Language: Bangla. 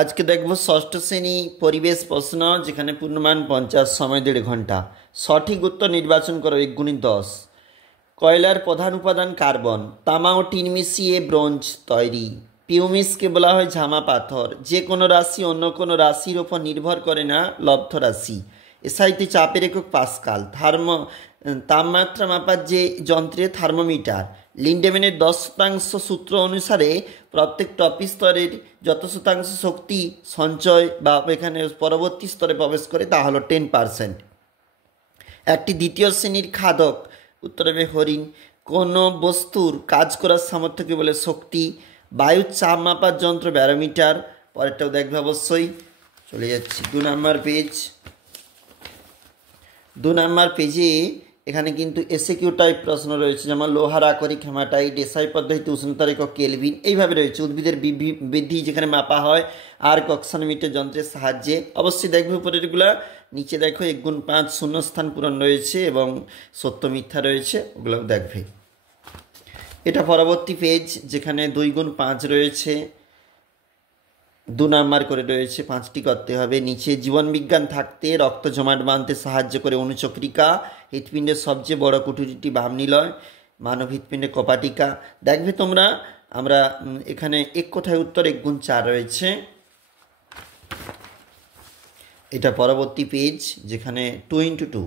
আজকে দেখব ষষ্ঠ শ্রেণী পরিবেশ প্রশ্ন, যেখানে পূর্ণমান 50, সময় 1.5 ঘন্টা। সঠিক উত্তর নির্বাচন করো। 1 × 10। কয়লার প্রধান উপাদান কার্বন। তামা ও টিন মিশিয়ে ব্রোঞ্জ তৈরি। পিউমিসকে বলা হয় ঝামা পাথর। যে কোনো রাশি অন্য কোনো রাশির ওপর নির্ভর করে না, লব্ধ রাশি। এসআইতে চাপের একক পাস্কাল। তাপমাত্রা মাপার যে যন্ত্রে থার্মোমিটার। লিন্ডেম্যানের 10% সূত্র অনুসারে প্রত্যেক টপি স্তরের যত শতাংশ শক্তি সঞ্চয় বা এখানে পরবর্তী স্তরে প্রবেশ করে তা হলো 10%। একটি দ্বিতীয় শ্রেণীর খাদক, উত্তর হবে হরিণ। কোনো বস্তুর কাজ করার সামর্থ্যকে বলে শক্তি। বায়ুর চাপ মাপার যন্ত্র ব্যারোমিটার। পরেরটাও দেখবে অবশ্যই। চলে যাচ্ছি 2 নম্বর পেজ। 2 নম্বর পেজে এখানে কিন্তু এসএকিউ টাইপ প্রশ্ন রয়েছে, যেমন লোহার আকরিক হেমাটাইট, এসআই পদ্ধতিতে উষ্ণতার একক কেলভিন, এইভাবে রয়েছে। উদ্ভিদের বৃদ্ধি যেখানে মাপা হয় আর্ক অক্সানোমিটার যন্ত্রের সাহায্যে। অবশ্যই দেখবে উপরেরগুলা, নিচে দেখো 1 × 5 শূন্যস্থান পূরণ রয়েছে এবং সত্য মিথ্যা রয়েছে, ওগুলোও দেখবে। এটা পরবর্তী পেজ, যেখানে 2 × 5 রয়েছে, 2 নাম্বার করে রয়েছে, 5টি করতে হবে। নিচে জীবনবিজ্ঞান থাকতে রক্ত জমাট বাঁধতে সাহায্য করে অনুচক্রিকা। হৃৎপিণ্ডের সবচেয়ে বড় কুঠুরিটি ভাবনিলয়। মানব হৃৎপিণ্ডে কপাটিকা। দেখবে তোমরা, আমরা এখানে এক কথায় উত্তর 1 × 4 রয়েছে। এটা পরবর্তী পেজ, যেখানে 2 × 2।